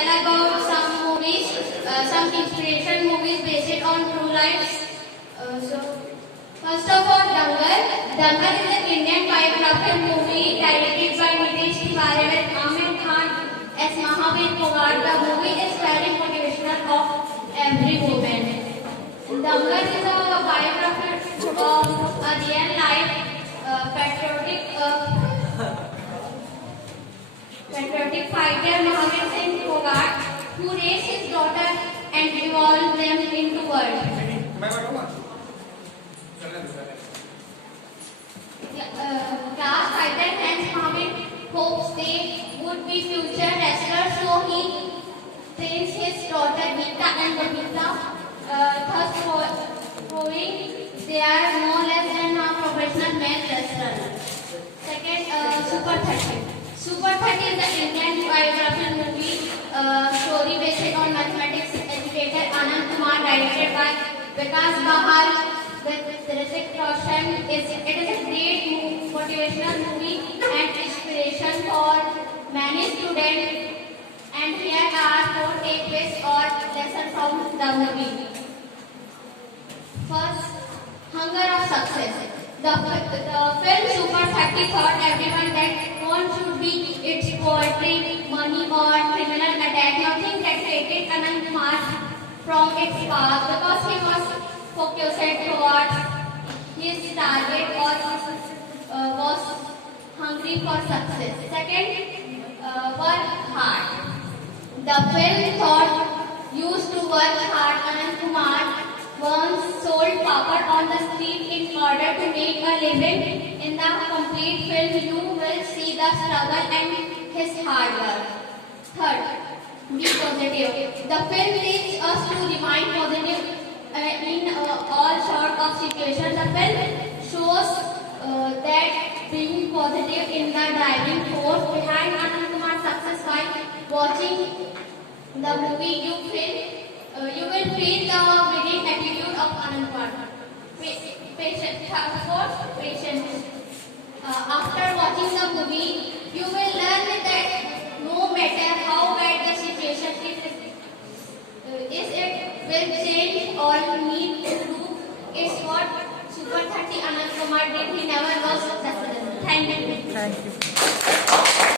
tell about some movies, some inspiration movies based on true lives. First of all, Dangal. Dangal is an Indian biographical movie directed by Nitish Tiwari with Amir Khan as Mahavir Pogad. The movie is very motivational of every woman. Dangal is a biography of a real life patriotic fighter Mahavir Singh Pogad, who raised his daughter and evolved them into world. Class fighter Hans Mahavir hopes they would be future wrestlers, so he trains his daughter Geeta and Babita, thus proving they are no less than a professional male wrestler. Second, Super 30. Super 30 is an Indian biographical movie story based on mathematics educator Anand Kumar, directed by Vikas Bahal with Hrithik Roshan. It is a great motivational movie and inspiration for many students. And here are 4 takeaways or lessons from the movie. First, hunger of success. The film Super 30 taught everyone that one should be its poetry, money or criminal attack. Nothing separated Anand Kumar from its path because he was focused towards his target or was hungry for success. Second, work hard. The film thought used to work hard. Anand Kumar once sold paper on the street in order to make a living. In the complete film, you will see the struggle and his hard work. Third, be positive. The film teaches us to remain positive in all sort of situations. The film shows that being positive in the driving force behind Anand Kumar's success. While watching the movie, you will feel the winning attitude of Anand Kumar. Patience. After watching the movie, you will learn that no matter how bad the situation is, it will change. All you need to do is what Super 30 Anand Kumar did. He never lost success. Thank you.